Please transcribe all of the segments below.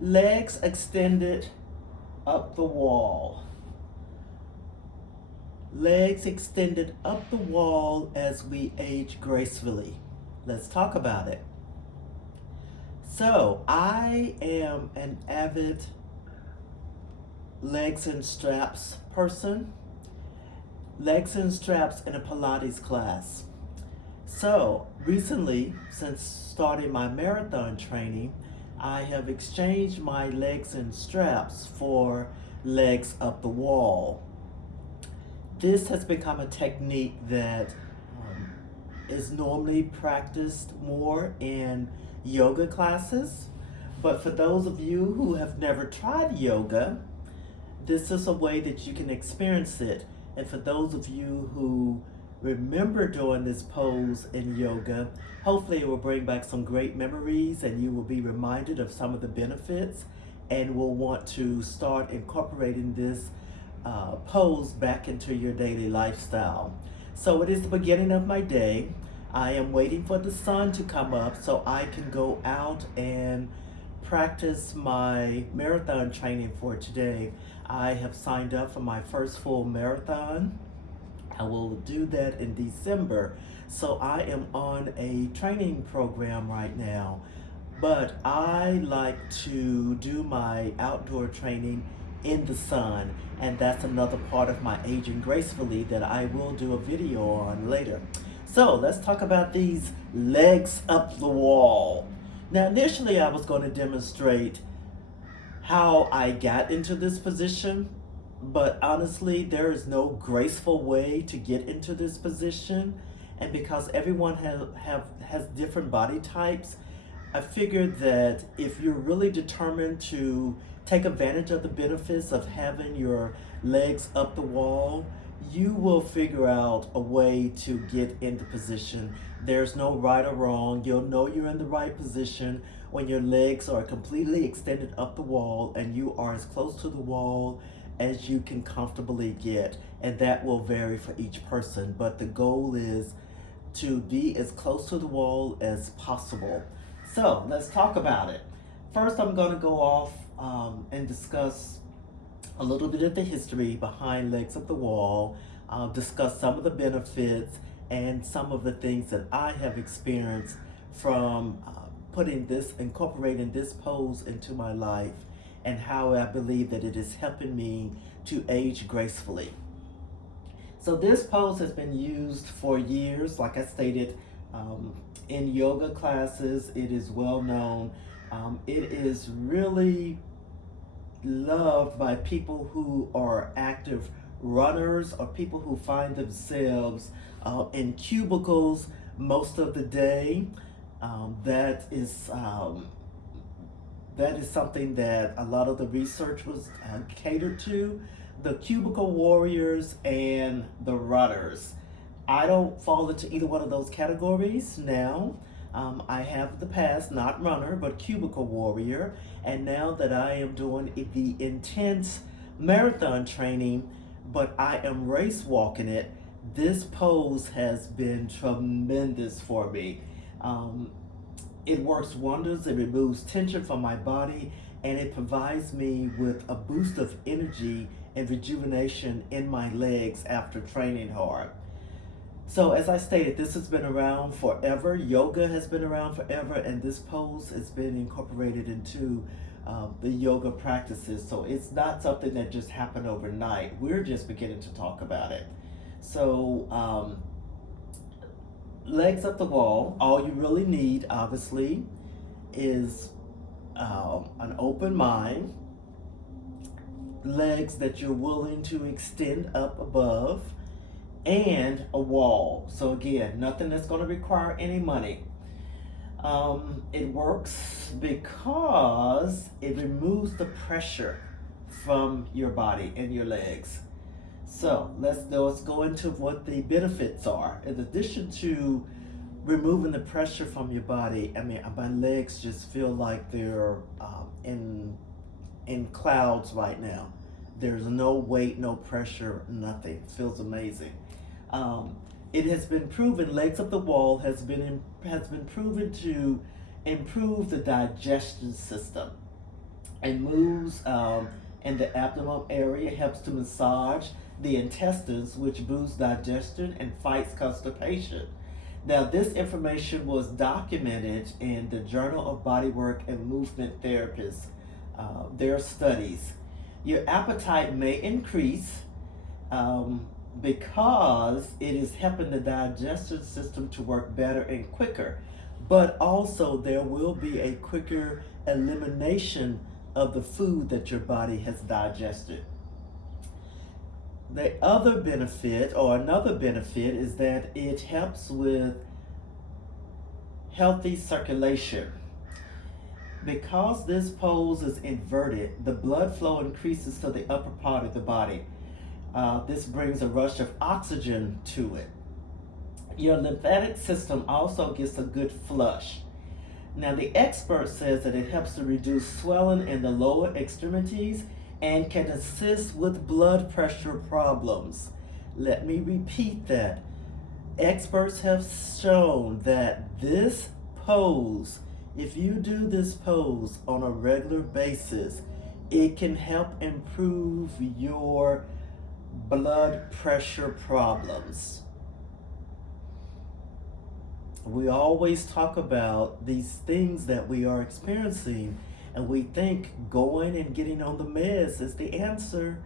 Legs extended up the wall. Legs extended up the wall as we age gracefully. Let's talk about it. So, I am an avid legs and straps person. Legs and straps in a Pilates class. So, recently, since starting my marathon training, I have exchanged my legs and straps for legs up the wall. This has become a technique that is normally practiced more in yoga classes. But for those of you who have never tried yoga, this is a way that you can experience it. And for those of you who remember doing this pose in yoga, hopefully it will bring back some great memories and you will be reminded of some of the benefits and will want to start incorporating this pose back into your daily lifestyle. So it is the beginning of my day. I am waiting for the sun to come up so I can go out and practice my marathon training for today. I have signed up for my first full marathon. I will do that in December. So I am on a training program right now. But I like to do my outdoor training in the sun, and that's another part of my aging gracefully that I will do a video on later. So let's talk about these legs up the wall. Now, initially, I was going to demonstrate how I got into this position, but honestly, there is no graceful way to get into this position. And because everyone has different body types, I figured that if you're really determined to take advantage of the benefits of having your legs up the wall, you will figure out a way to get into position. There's no right or wrong. You'll know you're in the right position when your legs are completely extended up the wall and you are as close to the wall as you can comfortably get. And that will vary for each person. But the goal is to be as close to the wall as possible. So let's talk about it. First, I'm going to go off and discuss a little bit of the history behind legs up the wall. I'll discuss some of the benefits and some of the things that I have experienced from incorporating this pose into my life, and how I believe that it is helping me to age gracefully. So this pose has been used for years, like I stated, in yoga classes. It is well known. It is really loved by people who are active runners or people who find themselves in cubicles most of the day. That is something that a lot of the research was catered to. The cubicle warriors and the runners. I don't fall into either one of those categories now. I have the past, not runner, but cubicle warrior. And now that I am doing the intense marathon training, but I am race walking it, this pose has been tremendous for me. It works wonders. It removes tension from my body, and it provides me with a boost of energy and rejuvenation in my legs after training hard. So as I stated, this has been around forever. Yoga has been around forever, and this pose has been incorporated into the yoga practices. So it's not something that just happened overnight. We're just beginning to talk about it. So legs up the wall, all you really need, obviously, is an open mind, legs that you're willing to extend up above, and a wall. So again, nothing that's going to require any money. It works because it removes the pressure from your body and your legs. So let's go into what the benefits are. In addition to removing the pressure from your body, I mean, my legs just feel like they're in clouds right now. There's no weight, no pressure, nothing. It feels amazing. It has been proven, legs up the wall has been proven to improve the digestion system. and moves in the abdomen area, helps to massage the intestines, which boosts digestion and fights constipation. Now, this information was documented in the Journal of Bodywork and Movement Therapists, their studies. Your appetite may increase um, because it is helping the digestion system to work better and quicker. But also, there will be a quicker elimination of the food that your body has digested. The other benefit, or another benefit, is that it helps with healthy circulation. Because this pose is inverted, the blood flow increases to the upper part of the body. This brings a rush of oxygen to it. Your lymphatic system also gets a good flush. Now, the expert says that it helps to reduce swelling in the lower extremities and can assist with blood pressure problems. Let me repeat that. Experts have shown that this pose, if you do this pose on a regular basis, it can help improve your blood pressure problems. We always talk about these things that we are experiencing, and we think going and getting on the meds is the answer.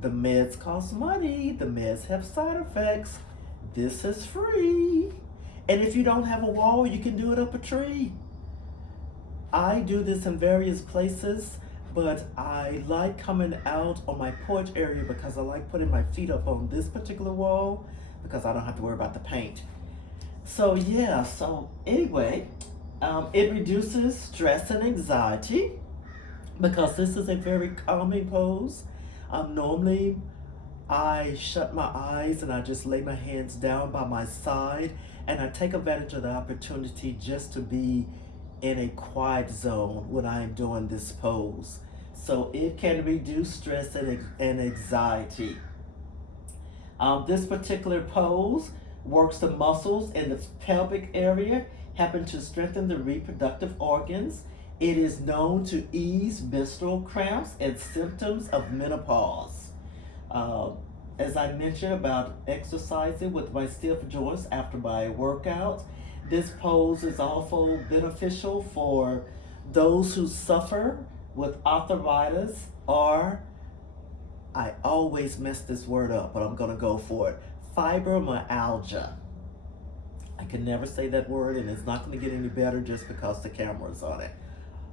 The meds cost money, the meds have side effects. This is free. And if you don't have a wall, you can do it up a tree. I do this in various places, but I like coming out on my porch area because I like putting my feet up on this particular wall because I don't have to worry about the paint. So yeah, so anyway, it reduces stress and anxiety because this is a very calming pose. Normally, I shut my eyes and I just lay my hands down by my side, and I take advantage of the opportunity just to be in a quiet zone when I'm doing this pose. So it can reduce stress and anxiety. This particular pose works the muscles in the pelvic area, helping to strengthen the reproductive organs. It is known to ease menstrual cramps and symptoms of menopause. As I mentioned about exercising with my stiff joints after my workout, this pose is also beneficial for those who suffer with arthritis, or I always mess this word up, but I'm going to go for it. Fibromyalgia. I can never say that word, and it's not going to get any better just because the camera's on it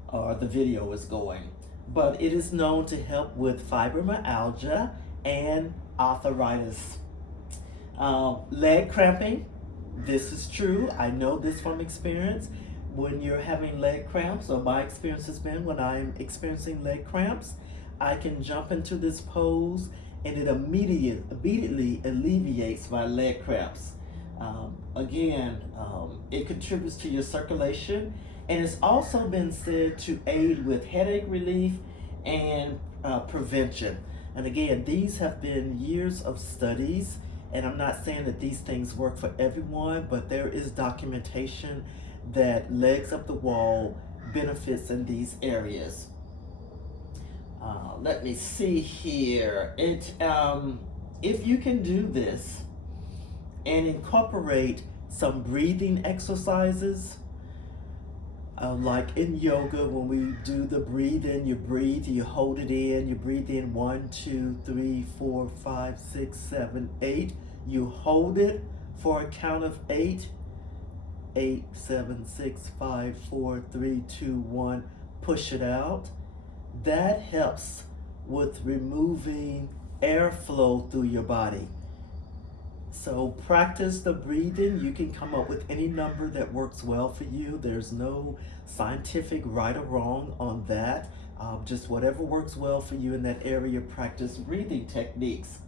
or the video is going. But it is known to help with fibromyalgia and arthritis. Leg cramping. This is true. I know this from experience. When you're having leg cramps, or my experience has been when I'm experiencing leg cramps, I can jump into this pose and it immediately alleviates my leg cramps. It contributes to your circulation, and it's also been said to aid with headache relief and prevention. And again, these have been years of studies, and I'm not saying that these things work for everyone, but there is documentation that legs up the wall benefits in these areas. Let me see here. If you can do this and incorporate some breathing exercises, like in yoga, when we do the breathe in, you breathe, you hold it in, you breathe in 1, 2, 3, 4, 5, 6, 7, 8. You hold it for a count of 8. 8, 7, 6, 5, 4, 3, 2, 1. Push it out. That helps with removing airflow through your body. So practice the breathing. You can come up with any number that works well for you. There's no scientific right or wrong on that. Just whatever works well for you in that area, practice breathing techniques.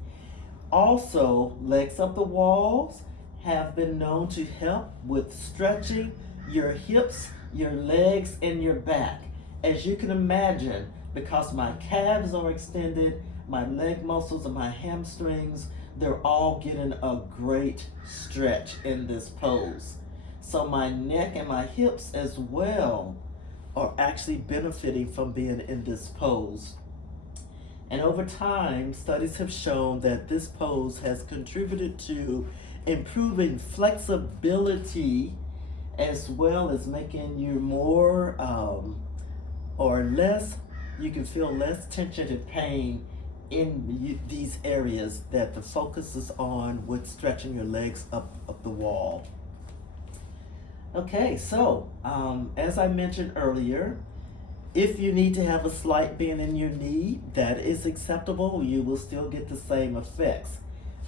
Also, legs up the walls have been known to help with stretching your hips, your legs, and your back. As you can imagine, because my calves are extended, my leg muscles and my hamstrings, they're all getting a great stretch in this pose. So my neck and my hips as well are actually benefiting from being in this pose. And over time, studies have shown that this pose has contributed to improving flexibility as well as making you more or less, you can feel less tension and pain in these areas that the focus is on with stretching your legs up the wall. Okay, so as I mentioned earlier, if you need to have a slight bend in your knee, that is acceptable. You will still get the same effects.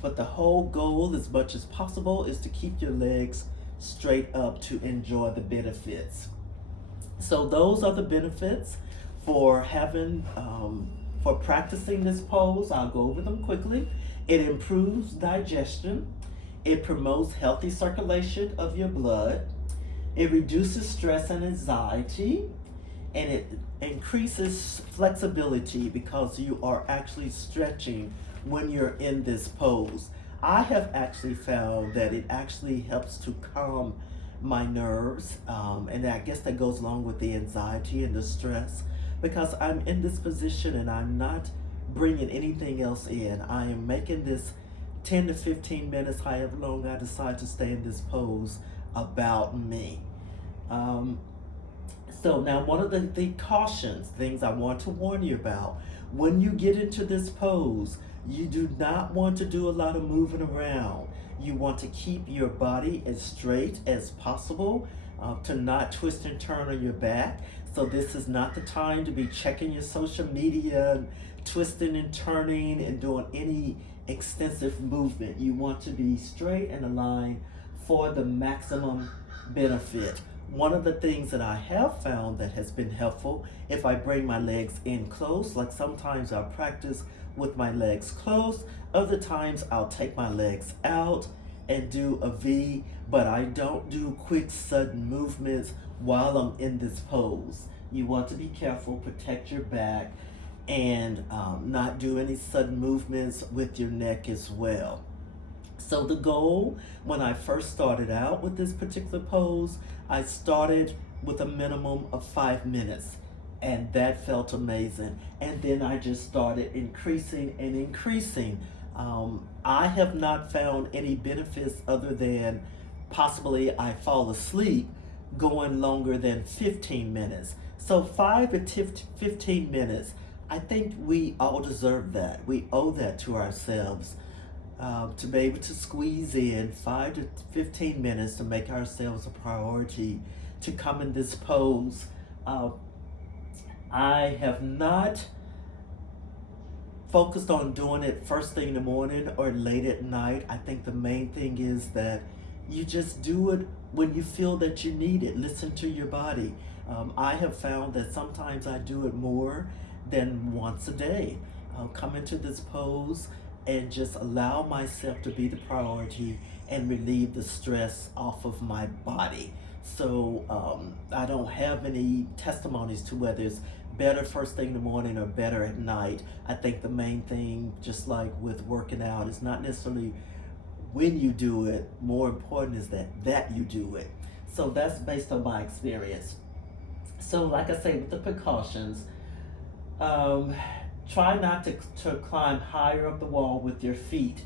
But the whole goal, as much as possible, is to keep your legs straight up to enjoy the benefits. So those are the benefits for for practicing this pose. I'll go over them quickly. It improves digestion. It promotes healthy circulation of your blood. It reduces stress and anxiety. And it increases flexibility because you are actually stretching when you're in this pose. I have actually found that it actually helps to calm my nerves, and I guess that goes along with the anxiety and the stress because I'm in this position and I'm not bringing anything else in. I am making this 10 to 15 minutes, however long I decide to stay in this pose, about me. So now one of the cautions, things I want to warn you about, when you get into this pose, you do not want to do a lot of moving around. You want to keep your body as straight as possible, to not twist and turn on your back. So this is not the time to be checking your social media, twisting and turning and doing any extensive movement. You want to be straight and aligned for the maximum benefit. One of the things that I have found that has been helpful, if I bring my legs in close, like sometimes I'll practice with my legs closed, other times I'll take my legs out and do a V, but I don't do quick sudden movements while I'm in this pose. You want to be careful, protect your back, and not do any sudden movements with your neck as well. So the goal, when I first started out with this particular pose, I started with a minimum of 5 minutes, and that felt amazing. And then I just started increasing and increasing. I have not found any benefits other than possibly I fall asleep going longer than 15 minutes. So 5 to 15 minutes, I think we all deserve that. We owe that to ourselves. To be able to squeeze in 5 to 15 minutes to make ourselves a priority to come in this pose. I have not focused on doing it first thing in the morning or late at night. I think the main thing is that you just do it when you feel that you need it. Listen to your body. I have found that sometimes I do it more than once a day. I'll come into this pose and just allow myself to be the priority and relieve the stress off of my body. So I don't have any testimonies to whether it's better first thing in the morning or better at night. I think the main thing, just like with working out, is not necessarily when you do it. More important is that you do it. So that's based on my experience. So like I say, with the precautions, try not to climb higher up the wall with your feet.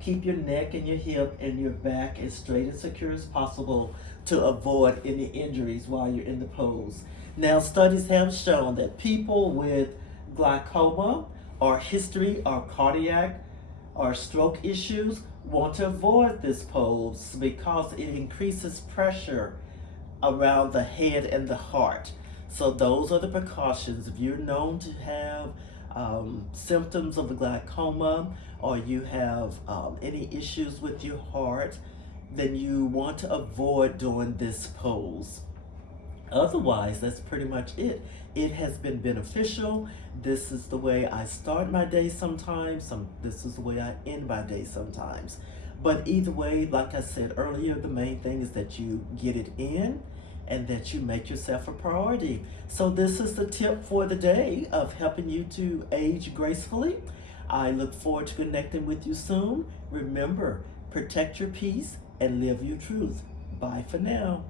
Keep your neck and your hip and your back as straight and secure as possible to avoid any injuries while you're in the pose. Now, studies have shown that people with glaucoma or history or cardiac or stroke issues want to avoid this pose because it increases pressure around the head and the heart. So those are the precautions. If you're known to have symptoms of the glaucoma or you have any issues with your heart, then you want to avoid doing this pose. Otherwise, that's pretty much it. It has been beneficial. This is the way I start my day sometimes. This is the way I end my day sometimes. But either way, like I said earlier, the main thing is that you get it in and that you make yourself a priority. So this is the tip for the day of helping you to age gracefully. I look forward to connecting with you soon. Remember, protect your peace and live your truth. Bye for now.